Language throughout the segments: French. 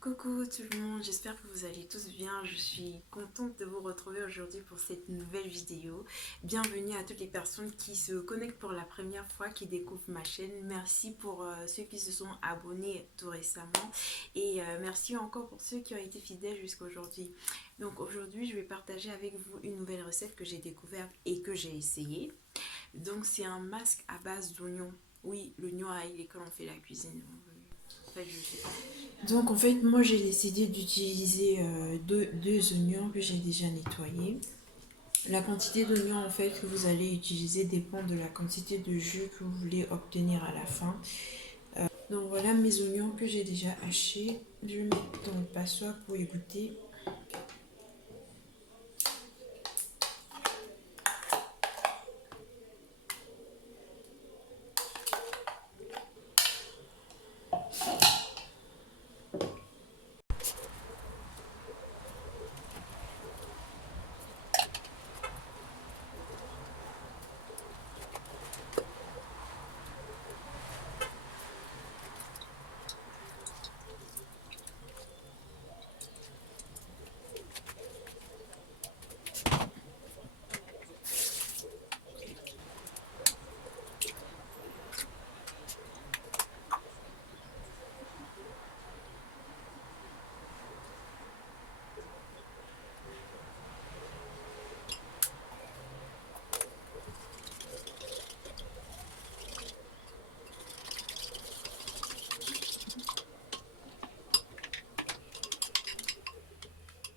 Coucou tout le monde, j'espère que vous allez tous bien. Je suis contente de vous retrouver aujourd'hui pour cette nouvelle vidéo. Bienvenue à toutes les personnes qui se connectent pour la première fois, qui découvrent ma chaîne. Merci pour ceux qui se sont abonnés tout récemment et merci encore pour ceux qui ont été fidèles jusqu'à aujourd'hui. Donc aujourd'hui, je vais partager avec vous une nouvelle recette que j'ai découverte et que j'ai essayée. Donc c'est un masque à base d'oignon. Oui, l'oignon à ail quand on fait la cuisine. En fait, je sais pas. Donc en fait, moi j'ai décidé d'utiliser deux oignons que j'ai déjà nettoyés. La quantité d'oignons en fait que vous allez utiliser dépend de la quantité de jus que vous voulez obtenir à la fin. Donc voilà mes oignons que j'ai déjà hachés. Je vais mettre dans le passoire pour y goûter.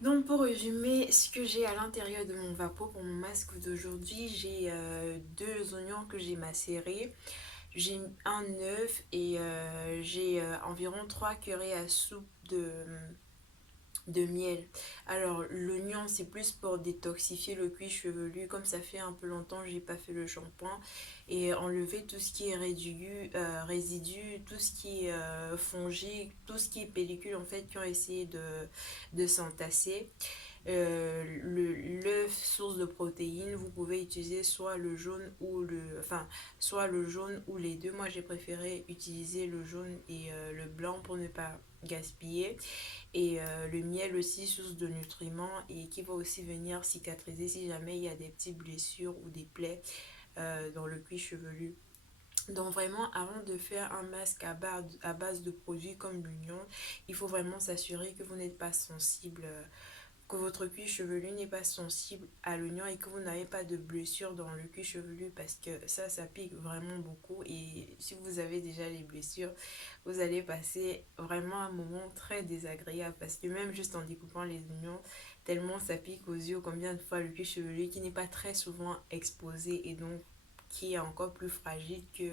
Donc pour résumer, ce que j'ai à l'intérieur de mon vapeau pour mon masque d'aujourd'hui, j'ai deux oignons que j'ai macérés, j'ai un œuf et j'ai environ 3 cuillerées à soupe de miel. Alors l'oignon c'est plus pour détoxifier le cuir chevelu, comme ça fait un peu longtemps que j'ai pas fait le shampoing, et enlever tout ce qui est résidu, tout ce qui est fongique, tout ce qui est pellicule en fait qui ont essayé de s'entasser. L'œuf source de protéines, vous pouvez utiliser soit le jaune ou soit le jaune ou les deux. Moi j'ai préféré utiliser le jaune et le blanc pour ne pas gaspiller. Et le miel aussi, source de nutriments et qui va aussi venir cicatriser si jamais il y a des petites blessures ou des plaies dans le cuir chevelu. Donc vraiment, avant de faire un masque à base de produits comme l'oignon, il faut vraiment s'assurer que vous n'êtes pas sensible, que votre cuir chevelu n'est pas sensible à l'oignon et que vous n'avez pas de blessure dans le cuir chevelu, parce que ça pique vraiment beaucoup, et si vous avez déjà les blessures, vous allez passer vraiment un moment très désagréable, parce que même juste en découpant les oignons, tellement ça pique aux yeux, combien de fois le cuir chevelu qui n'est pas très souvent exposé et donc qui est encore plus fragile que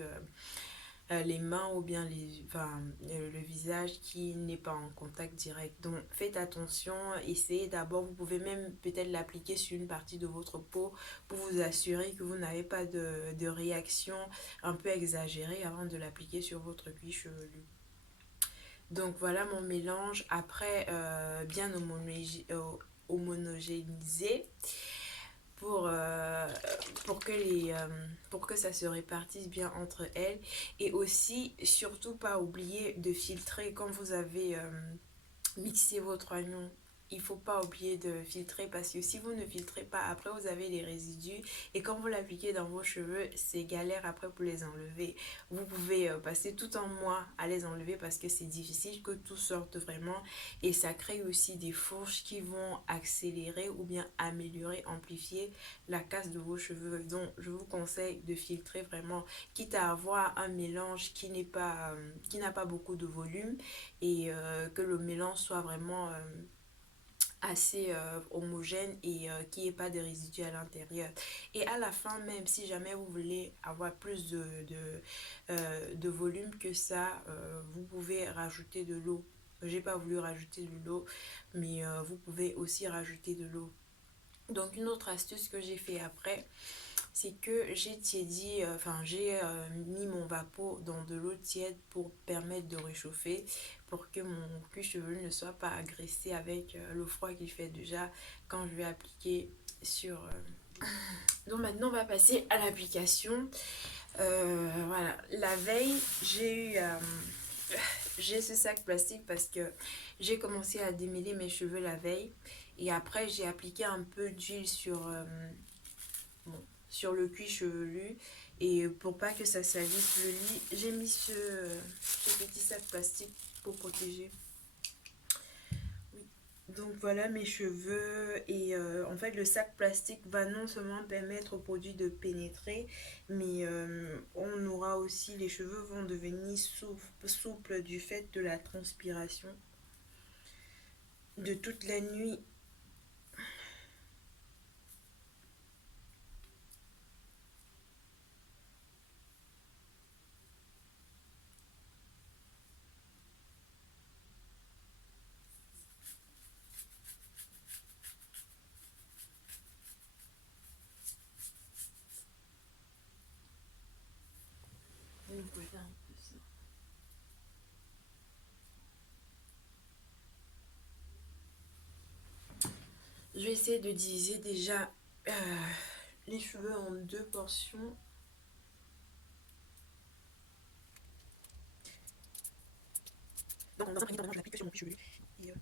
les mains ou bien le visage qui n'est pas en contact direct. Donc faites attention, essayez d'abord, vous pouvez même peut-être l'appliquer sur une partie de votre peau pour vous assurer que vous n'avez pas de réaction un peu exagérée avant de l'appliquer sur votre cuir chevelu. Donc voilà mon mélange. Après, bien homogénéiser pour, pour que ça se répartisse bien entre elles. Et aussi, surtout pas oublier de filtrer quand vous avez mixé votre oignon. Il faut pas oublier de filtrer, parce que si vous ne filtrez pas, après vous avez des résidus et quand vous l'appliquez dans vos cheveux, c'est galère après pour les enlever. Vous pouvez passer tout un mois à les enlever parce que c'est difficile que tout sorte vraiment, et ça crée aussi des fourches qui vont accélérer ou bien améliorer, amplifier la casse de vos cheveux. Donc je vous conseille de filtrer vraiment, quitte à avoir un mélange qui n'a pas beaucoup de volume, et que le mélange soit vraiment assez homogène et qu'il n'y ait pas de résidus à l'intérieur. Et à la fin, même si jamais vous voulez avoir plus de volume que ça, vous pouvez rajouter de l'eau. J'ai pas voulu rajouter de l'eau, mais vous pouvez aussi rajouter de l'eau. Donc une autre astuce que j'ai fait après, c'est que j'ai mis mon vapeau dans de l'eau tiède pour permettre de réchauffer, pour que mon cuir chevelu ne soit pas agressé avec le froid qu'il fait déjà quand je vais appliquer sur... Donc maintenant on va passer à l'application. Voilà, la veille j'ai eu j'ai ce sac plastique parce que j'ai commencé à démêler mes cheveux la veille. Et après, j'ai appliqué un peu d'huile bon, sur le cuir chevelu. Et pour pas que ça salisse le lit, j'ai mis ce petit sac plastique pour protéger. Oui. Donc voilà mes cheveux et en fait le sac plastique va non seulement permettre au produit de pénétrer mais on aura aussi, les cheveux vont devenir souples du fait de la transpiration de toute la nuit. Donc voilà un peu ça. Je vais essayer de diviser déjà les cheveux en deux portions. Donc dans un premier temps, je l'applique que sur mon cuir chevelu. Et,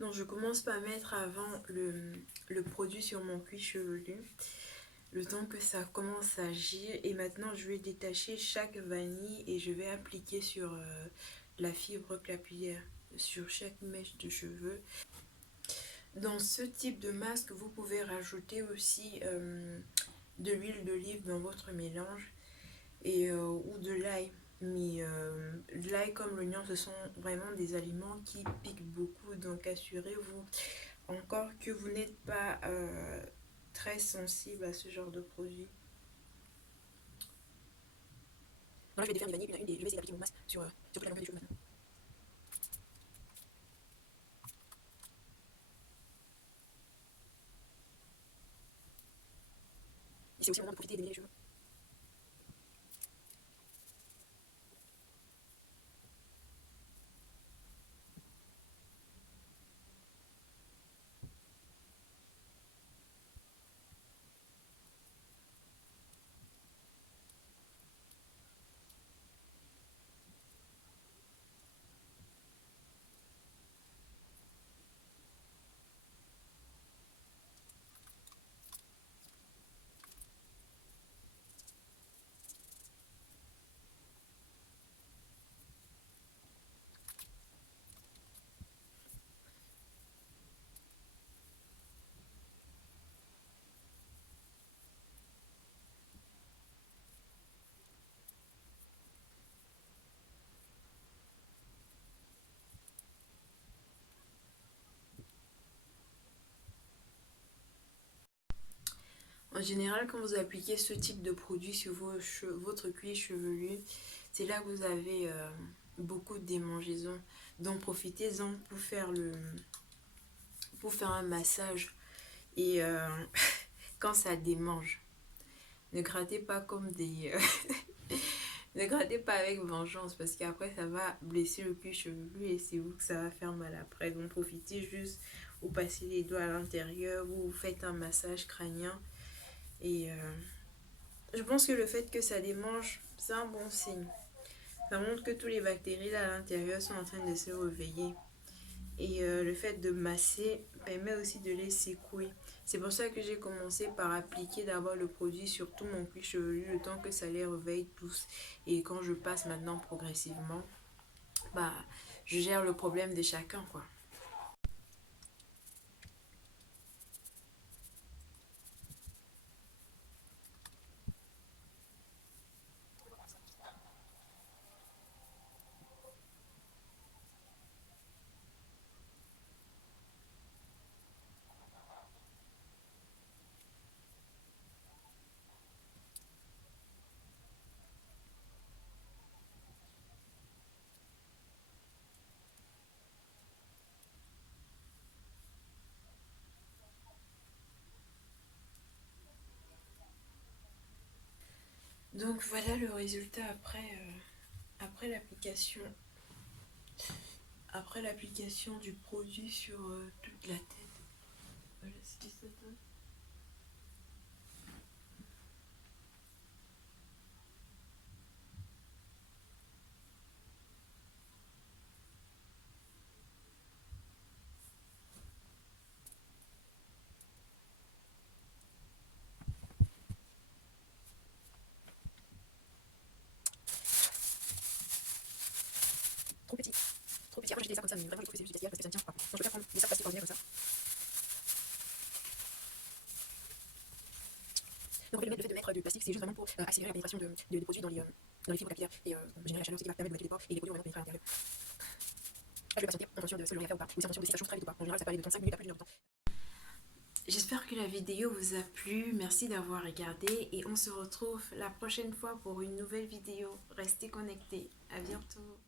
donc je commence par mettre avant le produit sur mon cuir chevelu, le temps que ça commence à agir. Et maintenant, je vais détacher chaque vanille et je vais appliquer sur la fibre capillaire, sur chaque mèche de cheveux. Dans ce type de masque, vous pouvez rajouter aussi de l'huile d'olive dans votre mélange et, ou de l'ail. Mais l'ail comme l'oignon, ce sont vraiment des aliments qui piquent beaucoup. Donc assurez-vous encore que vous n'êtes pas très sensible à ce genre de produit. Donc là, je vais défaire mes vanilles une à une et je vais essayer d'appliquer mon masque sur toute la longueur des cheveux maintenant. Et c'est aussi le moment de profiter et d'éliminer les cheveux. En général, quand vous appliquez ce type de produit sur votre cuir chevelu, c'est là que vous avez beaucoup de démangeaisons. Donc profitez-en pour faire un massage. Et quand ça démange, ne grattez pas comme des... ne grattez pas avec vengeance parce qu'après ça va blesser le cuir chevelu et c'est vous que ça va faire mal après. Donc profitez juste, vous passez les doigts à l'intérieur, vous faites un massage crânien. Et je pense que le fait que ça démange, c'est un bon signe. Ça montre que tous les bactéries à l'intérieur sont en train de se réveiller. Et le fait de masser permet aussi de les secouer. C'est pour ça que j'ai commencé par appliquer d'abord le produit sur tout mon cuir chevelu, le temps que ça les réveille tous. Et quand je passe maintenant progressivement, bah, je gère le problème de chacun, quoi. Donc voilà le résultat après l'application. Après l'application du produit sur toute la tête. Voilà ce qui se donne. Trop petit. Trop petit. Après j'ai des sacs comme ça, mais vraiment je trouve que c'est juste gaspillage parce que ça ne tient pas. Donc je peux pas prendre des sacs plastiques ordinaires comme ça. Donc en fait, le fait de mettre du plastique, c'est juste vraiment pour accélérer la pénétration de produits dans les fibres capillaires et générer la chaleur, ce qui va permettre de mettre les pores et les produits vont pénétrer à l'intérieur. Je vais patienter en fonction de ce que l'on va faire ou pas, ou si en fonction de si ça change très vite ou pas. En général, ça peut aller de 35 minutes à plus d'une heure de temps. J'espère que la vidéo vous a plu, merci d'avoir regardé et on se retrouve la prochaine fois pour une nouvelle vidéo. Restez connectés, à bientôt.